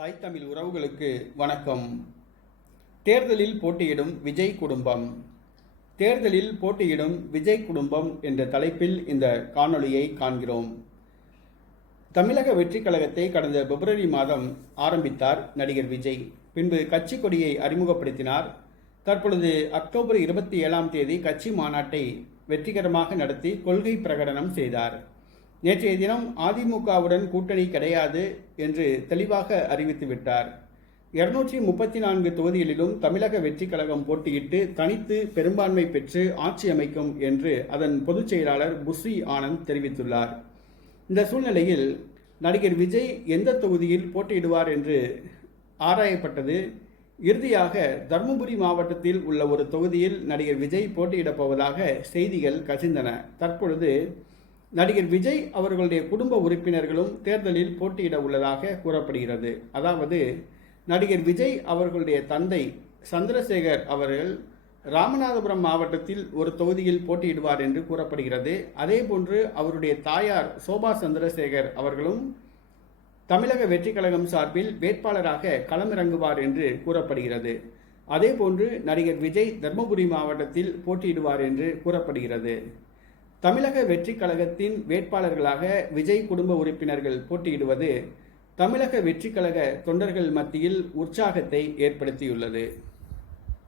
தாய் தமிழ் உறவுகளுக்கு வணக்கம். தேர்தலில் போட்டியிடும் விஜய் குடும்பம். தேர்தலில் போட்டியிடும் விஜய் குடும்பம் என்ற தலைப்பில் இந்த காணொளியை காண்கிறோம். தமிழக வெற்றி கழகத்தை கடந்த பிப்ரவரி மாதம் ஆரம்பித்தார் நடிகர் விஜய். பின்பு கட்சி கொடியை அறிமுகப்படுத்தினார். தற்பொழுது அக்டோபர் 27ஆம் தேதி கட்சி மாநாட்டை வெற்றிகரமாக நடத்தி கொள்கை பிரகடனம் செய்தார். நேற்றைய தினம் அதிமுகவுடன் கூட்டணி கிடையாது என்று தெளிவாக அறிவித்துவிட்டார். 234 தொகுதிகளிலும் தமிழக வெற்றி கழகம் போட்டியிட்டு தனித்து பெரும்பான்மை பெற்று ஆட்சி அமைக்கும் என்று அதன் பொதுச் செயலாளர் புஸ்ரி ஆனந்த் தெரிவித்துள்ளார். இந்த சூழ்நிலையில் நடிகர் விஜய் எந்த தொகுதியில் போட்டியிடுவார் என்று ஆராயப்பட்டது. இறுதியாக தருமபுரி மாவட்டத்தில் உள்ள ஒரு தொகுதியில் நடிகர் விஜய் போட்டியிடப் போவதாக செய்திகள் கசிந்தன. தற்பொழுது நடிகர் விஜய் அவர்களுடைய குடும்ப உறுப்பினர்களும் தேர்தலில் போட்டியிட உள்ளதாக கூறப்படுகிறது. அதாவது நடிகர் விஜய் அவர்களுடைய தந்தை சந்திரசேகர் அவர்கள் ராமநாதபுரம் மாவட்டத்தில் ஒரு தொகுதியில் போட்டியிடுவார் என்று கூறப்படுகிறது. அதேபோன்று அவருடைய தாயார் சோபா சந்திரசேகர் அவர்களும் தமிழக வெற்றி கழகம் சார்பில் வேட்பாளராக களமிறங்குவார் என்று கூறப்படுகிறது. அதேபோன்று நடிகர் விஜய் தர்மபுரி மாவட்டத்தில் போட்டியிடுவார் என்று கூறப்படுகிறது. தமிழக வெற்றி கழகத்தின் வேட்பாளர்களாக விஜய் குடும்ப உறுப்பினர்கள் போட்டியிடுவது தமிழக வெற்றி கழக தொண்டர்கள் மத்தியில் உற்சாகத்தை ஏற்படுத்தியுள்ளது.